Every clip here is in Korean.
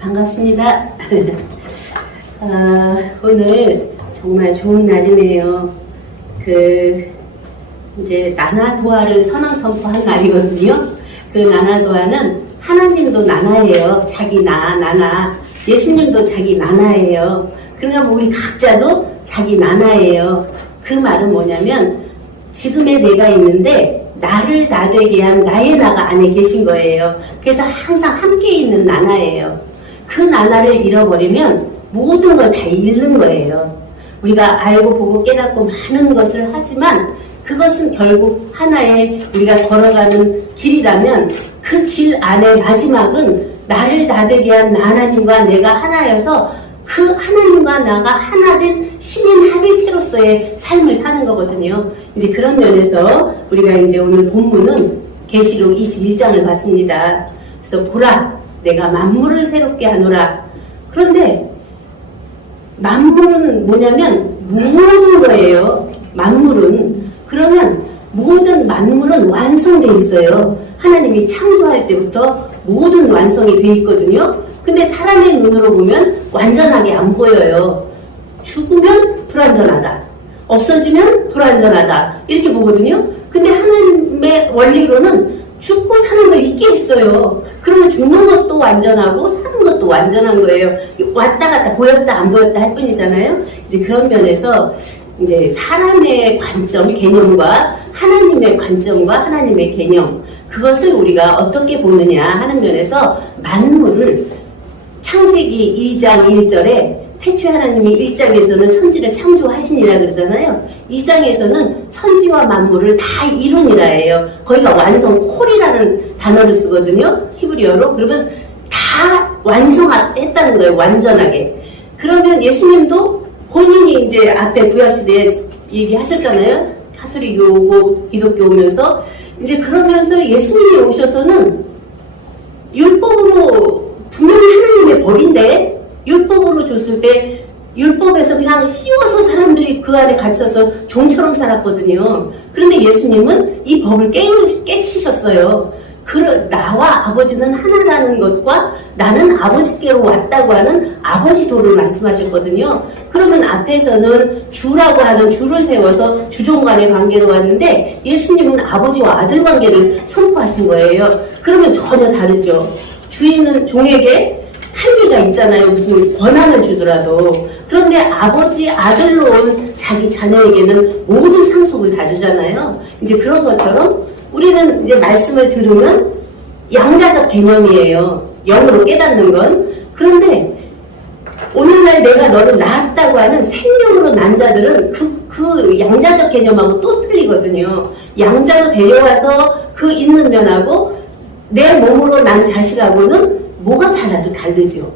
반갑습니다. 오늘 정말 좋은 날이네요. 이제 나나도아를 선언 선포한 날이거든요. 그 나나도아는 하나님도 나나예요. 자기 나나. 예수님도 자기 나나예요. 그러니까 우리 각자도 자기 나나예요. 그 말은 뭐냐면 지금의 내가 있는데 나를 나되게 한 나의 나가 안에 계신 거예요. 그래서 항상 함께 있는 나나예요. 그 나나를 잃어버리면 모든 걸 다 잃는 거예요. 우리가 알고 보고 깨닫고 많은 것을 하지만 그것은 결국 하나의 우리가 걸어가는 길이라면 그 길 안에 마지막은 나를 나되게 한 하나님과 내가 하나여서 그 하나님과 나가 하나된 신인 합일체로서의 삶을 사는 거거든요. 이제 그런 면에서 우리가 이제 오늘 본문은 계시록 21장을 봤습니다. 그래서 보라, 내가 만물을 새롭게 하노라. 그런데 만물은 뭐냐면 모든 거예요. 만물은. 그러면 모든 만물은 완성되어 있어요. 하나님이 창조할 때부터 모든 완성이 되어 있거든요. 근데 사람의 눈으로 보면 완전하게 안 보여요. 죽으면 불완전하다. 없어지면 불완전하다. 이렇게 보거든요. 근데 하나님의 원리로는 죽고 사는 걸 있게 했어요. 그러면 죽는 것도 완전하고 사는 것도 완전한 거예요. 왔다 갔다 보였다 안 보였다 할 뿐이잖아요. 이제 그런 면에서 이제 사람의 관점, 개념과 하나님의 관점과 하나님의 개념, 그것을 우리가 어떻게 보느냐 하는 면에서 만물을 창세기 2장 1절에 태초에 하나님이 1장에서는 천지를 창조하시니라 그러잖아요. 2장에서는 천지와 만물을 다 이루니라예요. 거기가 완성, 콜이라는 단어를 쓰거든요. 히브리어로. 그러면 다 완성했다는 거예요. 완전하게. 그러면 예수님도 본인이 이제 앞에 구약시대에 얘기하셨잖아요. 가톨릭 오고 기독교 오면서 이제 그러면서 예수님이 오셔서는 율법으로 분명히 하나님의 법인데 율법으로 줬을 때 율법에서 그냥 씌워서 사람들이 그 안에 갇혀서 종처럼 살았거든요. 그런데 예수님은 이 법을 깨치셨어요. 나와 아버지는 하나라는 것과 나는 아버지께로 왔다고 하는 아버지 도를 말씀하셨거든요. 그러면 앞에서는 주라고 하는 주를 세워서 주종 간의 관계로 왔는데 예수님은 아버지와 아들 관계를 선포하신 거예요. 그러면 전혀 다르죠. 주인은 종에게 할미가 있잖아요. 무슨 권한을 주더라도. 그런데 아버지, 아들로 온 자기 자녀에게는 모든 상속을 다 주잖아요. 이제 그런 것처럼 우리는 이제 말씀을 들으면 양자적 개념이에요. 영으로 깨닫는 건. 그런데 오늘날 내가 너를 낳았다고 하는 생명으로 난 자들은 그 양자적 개념하고 또 틀리거든요. 양자로 데려와서 그 있는 면하고 내 몸으로 난 자식하고는 뭐가 달라도 다르죠.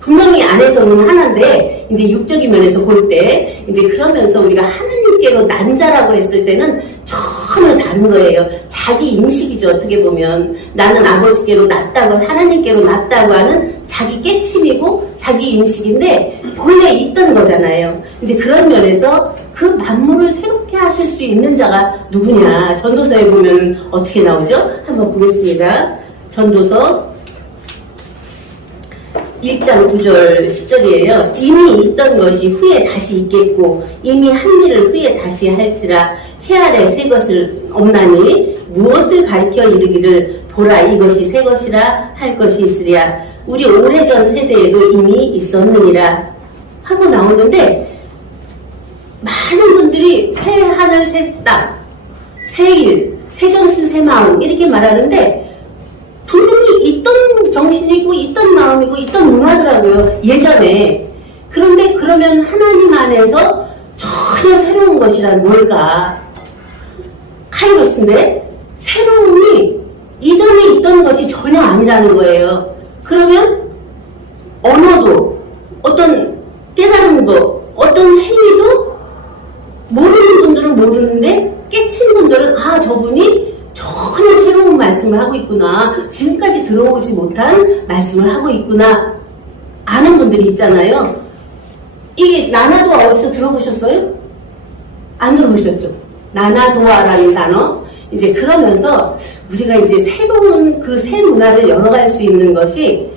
분명히 안에서는 하나인데 이제 육적인 면에서 볼 때 이제 그러면서 우리가 하나님께로 난 자라고 했을 때는 전혀 다른 거예요. 자기 인식이죠. 어떻게 보면 나는 아버지께로 났다고 하나님께로 났다고 하는 자기 깨침이고 자기 인식인데 본래 있던 거잖아요. 이제 그런 면에서 그 만물을 새롭게 하실 수 있는 자가 누구냐. 전도서에 보면 어떻게 나오죠? 한번 보겠습니다. 전도서 1장 9절 10절이에요. 이미 있던 것이 후에 다시 있겠고 이미 한 일을 후에 다시 할지라 해 아래 새 것을 없나니 무엇을 가리켜 이르기를 보라 이것이 새 것이라 할 것이 있으랴 우리 오래전 세대에도 이미 있었느니라 하고 나오는데 많은 분들이 새 하늘 새 땅 새 일 새 정신 새 마음 이렇게 말하는데 분명히 있던 정신이고 있던 마음이고 있던 문화더라고요. 예전에. 그런데 그러면 하나님 안에서 전혀 새로운 것이란 뭘까? 카이로스인데 새로움이 이전에 있던 것이 전혀 아니라는 거예요. 그러면 언어도 어떤 깨달음도 어떤 행위도 모르는 분들은 모르는데 깨친 분들은 저분이 전혀 새로운 말씀을 하고 있구나. 지금까지 들어오지 못한 말씀을 하고 있구나. 아는 분들이 있잖아요. 이게 나나도아 어디서 들어보셨어요? 안 들어보셨죠? 나나도아라는 단어. 이제 그러면서 우리가 이제 새로운 그 새 문화를 열어갈 수 있는 것이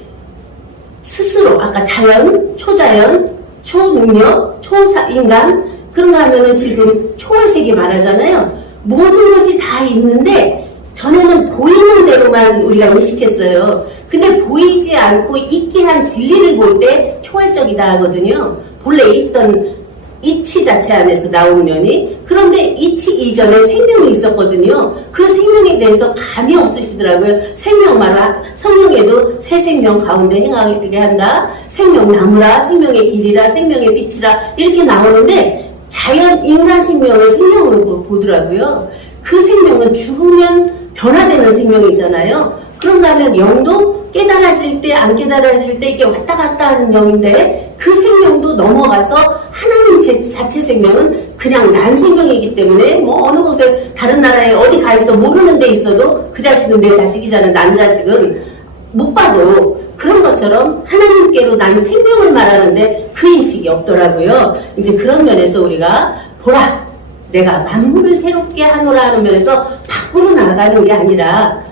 스스로 아까 자연, 초자연, 초능력, 초인간 그런 거 하면은 지금 초월세계 말하잖아요. 모든 것이 다 있는데 전에는 보이는 대로만 우리가 인식했어요. 근데 보이지 않고 있게 한 진리를 볼 때 초월적이다 하거든요. 본래 있던 이치 자체 안에서 나온 면이. 그런데 이치 이전에 생명이 있었거든요. 그 생명에 대해서 감이 없으시더라고요. 생명마라 성령에도 새 생명 가운데 행하게 한다. 생명 나무라, 생명의 길이라, 생명의 빛이라 이렇게 나오는데 자연 인간 생명을 생명으로 보더라고요. 그 생명은 죽으면 변화되는 생명이잖아요. 그런가 하면 영도 깨달아질 때 안 깨달아질 때 이렇게 왔다 갔다 하는 영인데 그 생명도 넘어가서 하나님 자체 생명은 그냥 난 생명이기 때문에 뭐 어느 곳에 다른 나라에 어디 가 있어 모르는 데 있어도 그 자식은 내 자식이잖아. 난 자식은 못 봐도 그런 것처럼 하나님께로 난 생명을 말하는데 그 인식이 없더라고요. 이제 그런 면에서 우리가 보라 내가 만물을 새롭게 하노라 하는 면에서 밖으로 나가는 게 아니라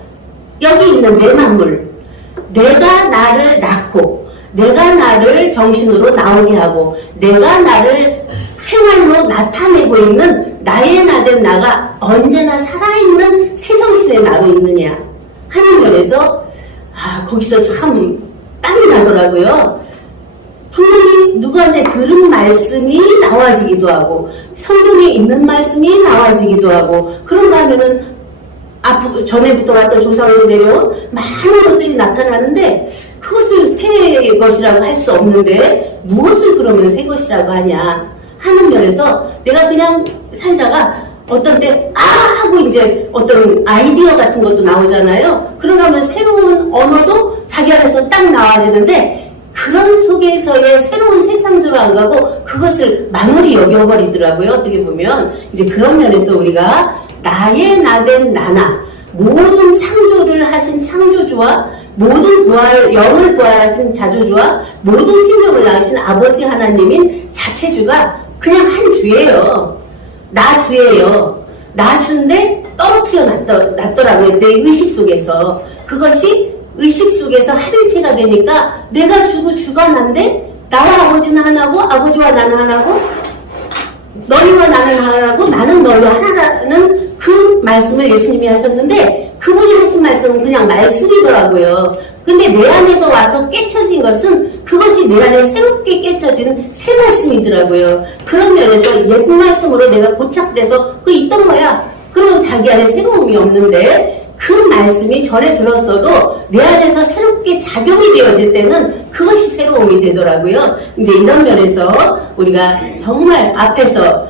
여기 있는 내 만물, 내가 나를 낳고 내가 나를 정신으로 나오게 하고 내가 나를 생활로 나타내고 있는 나의 나된 나가 언제나 살아있는 새 정신의 나로 있느냐 하는 면에서 거기서 참 땀이 나더라고요. 분명히 누구한테 들은 말씀이 나와지기도 하고 성경에 있는 말씀이 나와지기도 하고 그런가 하면은 전에부터 왔던 조상으로 내려온 많은 것들이 나타나는데 그것을 새 것이라고 할 수 없는데 무엇을 그러면 새 것이라고 하냐 하는 면에서 내가 그냥 살다가 어떤 때 하고 이제 어떤 아이디어 같은 것도 나오잖아요. 그런가 하면 새로운 언어도 자기 안에서 딱 나와지는데 그런 속에서의 새로운 새 창조로 안 가고 그것을 만월히 여겨버리더라고요. 어떻게 보면 이제 그런 면에서 우리가 나의 나된 나나 모든 창조를 하신 창조주와 모든 영을 부활하신 자조주와 모든 생명을 낳으신 아버지 하나님인 자체주가 그냥 한 주예요. 나 주예요. 나 주인데 떨어뜨려 놨더라고요. 내 의식 속에서. 그것이 의식 속에서 하늘체가 되니까 내가 주고 주가 난데 나와 아버지는 하나고 아버지와 나는 하나고 너희와 나는 하나고 나는 너희와 하나라는 그 말씀을 예수님이 하셨는데 그분이 하신 말씀은 그냥 말씀이더라고요. 근데 내 안에서 와서 깨쳐진 것은 그것이 내 안에 새롭게 깨쳐진 새 말씀이더라고요. 그런 면에서 옛 말씀으로 내가 고착돼서 그 있던 거야. 그러면 자기 안에 새로움이 없는데 그 말씀이 전에 들었어도 내 안에서 새롭게 작용이 되어질 때는 그것이 새로움이 되더라고요. 이제 이런 면에서 우리가 정말 앞에서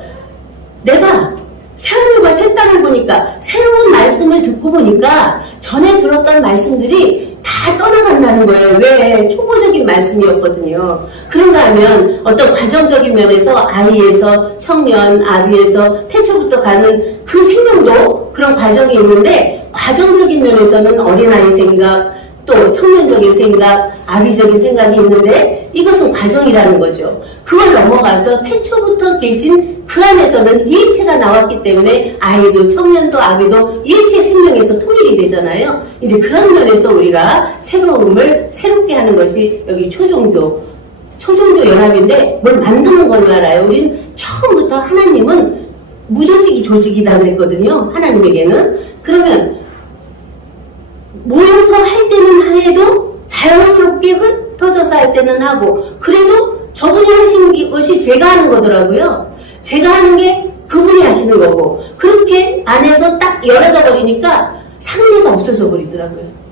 내가 새하늘과 새 땅을 보니까 새로운 말씀을 듣고 보니까 전에 들었던 말씀들이 다 떠나간다는 거예요. 왜? 초보적인 말씀이었거든요. 그런가 하면 어떤 과정적인 면에서 아이에서 청년, 아비에서 태초부터 가는 그 생명도 그런 과정이 있는데 과정적인 면에서는 어린아이 생각, 또 청년적인 생각, 아비적인 생각이 있는데 이것은 과정이라는 거죠. 그걸 넘어가서 태초부터 계신 그 안에서는 일체가 나왔기 때문에 아이도 청년도 아비도 일체 생명에서 통일이 되잖아요. 이제 그런 면에서 우리가 새로움을 새롭게 하는 것이 여기 초종교 연합인데 뭘 만드는 걸로 알아요. 우린 처음부터 하나님은 무조직이 조직이다 그랬거든요. 하나님에게는. 그러면 모여서 할 때는 해도 자연스럽게 흩어져서 할 때는 하고 그래도 저분이 하신 것이 제가 하는 거더라고요. 제가 하는 게 그분이 하시는 거고 그렇게 안에서 딱 열어져 버리니까 상대가 없어져 버리더라고요.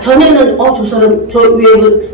전에는 저 사람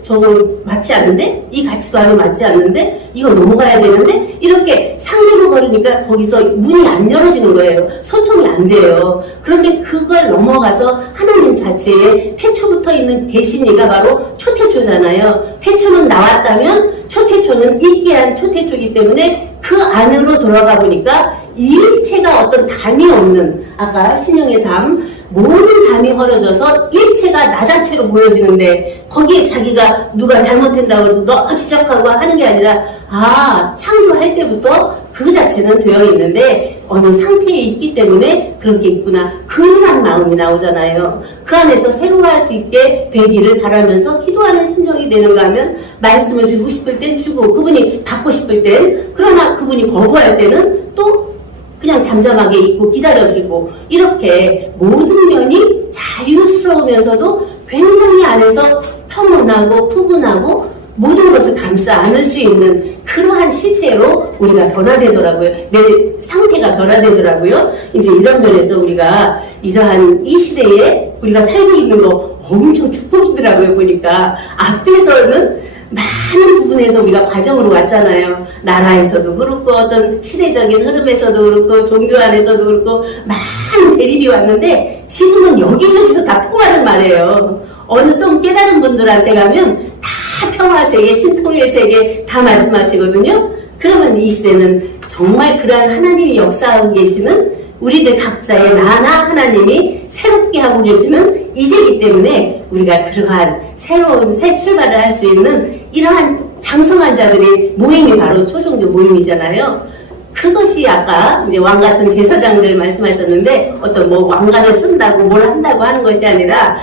저거 맞지 않는데 이 가치관이 맞지 않는데 이거 넘어가야 되는데 이렇게 상대로 걸으니까 거기서 문이 안 열어지는 거예요. 소통이 안 돼요. 그런데 그걸 넘어가서 하나님 자체에 태초부터 있는 계시니가 바로 초태초잖아요. 태초는 나왔다면 초태초는 있게 한 초태초이기 때문에 그 안으로 들어가 보니까 일체가 어떤 담이 없는 아까 신령의 담 모든 담이 헐어져서 일체가 나 자체로 보여지는데 거기에 자기가 누가 잘못된다고 해서 너무 지적하고 하는 게 아니라 창조할 때부터 그 자체는 되어 있는데 어느 상태에 있기 때문에 그렇게 있구나. 그런 마음이 나오잖아요. 그 안에서 새로워지게 되기를 바라면서 기도하는 심정이 되는가 하면 말씀을 주고 싶을 땐 주고 그분이 받고 싶을 땐 그러나 그분이 거부할 때는 또 그냥 잠잠하게 있고 기다려주고 이렇게 모든 면이 자유스러우면서도 굉장히 안에서 평온하고 푸근하고 모든 것을 감싸 안을 수 있는 그러한 실체로 우리가 변화되더라고요. 내 상태가 변화되더라고요. 이제 이런 면에서 우리가 이러한 이 시대에 우리가 살고 있는 거 엄청 축복이더라고요. 보니까 앞에서는 많은 부분에서 우리가 과정으로 왔잖아요. 나라에서도 그렇고 어떤 시대적인 흐름에서도 그렇고 종교 안에서도 그렇고 많은 대립이 왔는데 지금은 여기저기서 다 평화를 말해요. 어느 좀 깨달은 분들한테 가면 다 평화 세계, 신통의 세계 다 말씀하시거든요. 그러면 이 시대는 정말 그러한 하나님이 역사하고 계시는 우리들 각자의 나나 하나님이 새롭게 하고 계시는 이제이기 때문에 우리가 그러한 새로운 새 출발을 할 수 있는 이러한 장성한 자들의 모임이 바로 초종교 모임이잖아요. 그것이 아까 이제 왕 같은 제사장들 말씀하셨는데 어떤 뭐 왕관을 쓴다고 뭘 한다고 하는 것이 아니라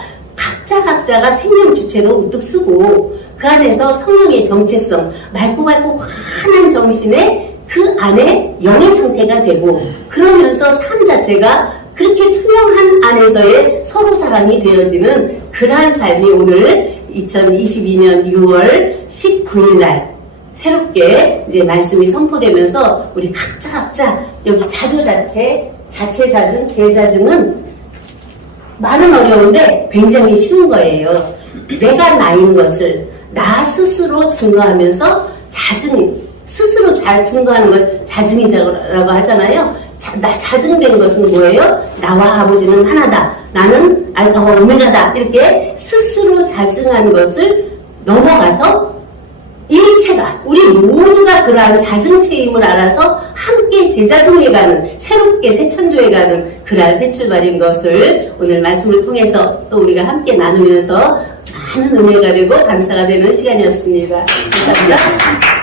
각자가 생명 주체로 우뚝 쓰고 그 안에서 성령의 정체성, 맑고 환한 정신에 그 안에 영의 상태가 되고 그러면서 삶 자체가 그렇게 투명한 안에서의 서로 사랑이 되어지는 그러한 삶이 오늘 2022년 6월 19일 날 새롭게 이제 말씀이 선포되면서 우리 각자 여기 자체자증, 제자증은 말은 어려운데 굉장히 쉬운 거예요. 내가 나인 것을 나 스스로 증거하면서 스스로 증거하는 걸 자증이라고 하잖아요. 자증된 것은 뭐예요? 나와 아버지는 하나다. 나는 알파와 오메가다. 이렇게 스스로 자증한 것을 넘어가서 일체가 우리 모두가 그러한 자증체임을 알아서 함께 제자증해가는 새롭게 새 창조해가는 그러한 새 출발인 것을 오늘 말씀을 통해서 또 우리가 함께 나누면서 많은 은혜가 되고 감사가 되는 시간이었습니다. 감사합니다.